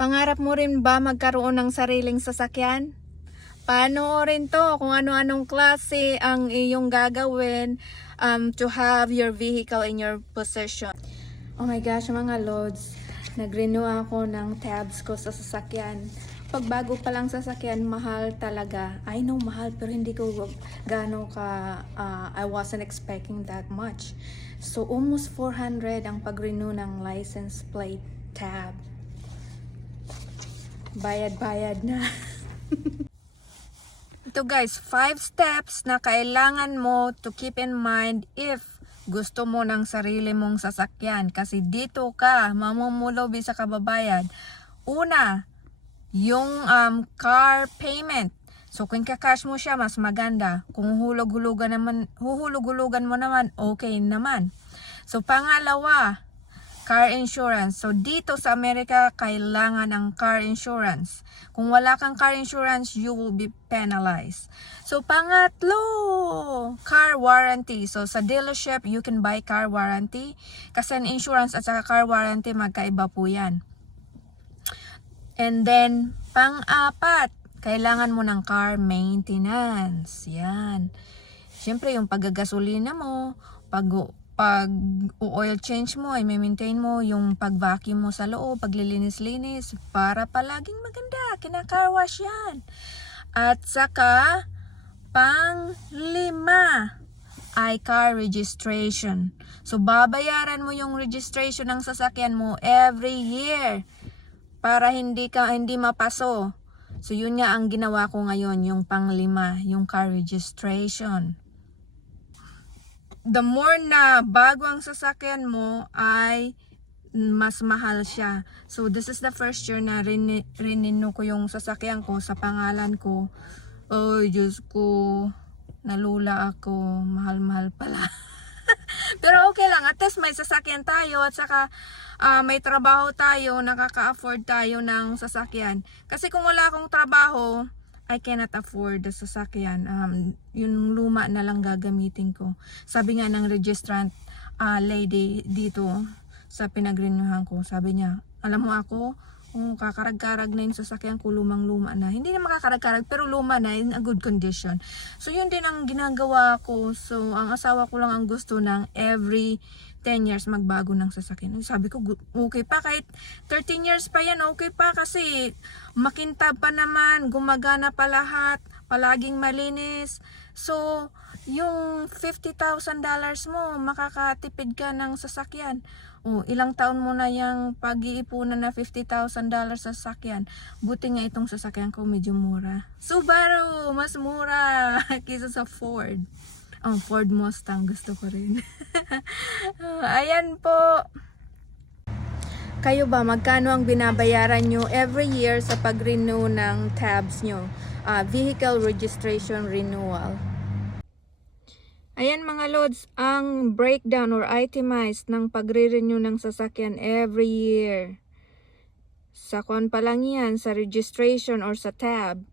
Pangarap mo rin ba magkaroon ng sariling sasakyan? Paano rin to kung ano-anong klase ang iyong gagawin um, to have your vehicle in your possession. Oh my gosh, mga loads, nag-renew ako ng tabs ko sa sasakyan. Pag bago pa lang sasakyan, mahal talaga. I know mahal, pero hindi ko gano'n ka, uh, I wasn't expecting that much. So, almost 400 ang pag-renew ng license plate tab. Bayad-bayad na. Ito guys, five steps na kailangan mo to keep in mind if gusto mo ng sarili mong sasakyan. Kasi dito ka, mamumulobi sa kababayan. Una, yung um, car payment. So kung kakash mo siya, mas maganda. Kung hulog-hulugan naman, huhulog-hulugan mo naman, okay naman. So pangalawa, car insurance. So dito sa Amerika, kailangan ng car insurance. Kung wala kang car insurance, you will be penalized. So pangatlo, car warranty. So sa dealership, you can buy car warranty. Kasi ang insurance at saka car warranty, magkaiba po yan. And then, pang-apat, kailangan mo ng car maintenance. Yan. Siyempre, yung paggagasolina mo, pag pag oil change mo, ay maintain mo yung pag-vacuum mo sa loob, paglilinis-linis, para palaging maganda. Kina-car wash yan. At saka, pang lima ay car registration. So, babayaran mo yung registration ng sasakyan mo every year para hindi ka hindi mapaso. So, yun nga ang ginawa ko ngayon, yung panglima, yung car registration the more na bago ang sasakyan mo ay mas mahal siya. So this is the first year na rin, rinino ko yung sasakyan ko sa pangalan ko. Oh, Diyos ko. Nalula ako. Mahal-mahal pala. Pero okay lang. At least may sasakyan tayo at saka ah, may trabaho tayo. Nakaka-afford tayo ng sasakyan. Kasi kung wala akong trabaho, I cannot afford the sasakyan. Um, yung luma na lang gagamitin ko. Sabi nga ng registrant uh, lady dito sa pinagrenyuhan ko, sabi niya, alam mo ako, kung kakarag-karag na yung sasakyan ko, lumang-luma na. Hindi na makakarag-karag, pero luma na, in a good condition. So, yun din ang ginagawa ko. So, ang asawa ko lang ang gusto ng every 10 years magbago ng sasakyan. Sabi ko, okay pa, kahit 13 years pa yan, okay pa kasi makintab pa naman, gumagana pa lahat, palaging malinis. So, yung $50,000 mo, makakatipid ka ng sasakyan. O, ilang taon mo na yung pag-iipunan na $50,000 sa sasakyan. Buti nga itong sasakyan ko medyo mura. Subaru, mas mura kaysa sa Ford. Oh, Ford Mustang gusto ko rin. Ayan po. Kayo ba, magkano ang binabayaran nyo every year sa pag-renew ng tabs nyo? Ah, vehicle registration renewal. Ayan mga loads, ang breakdown or itemized ng pagre-renew ng sasakyan every year. Sa kon pa lang yan, sa registration or sa tab.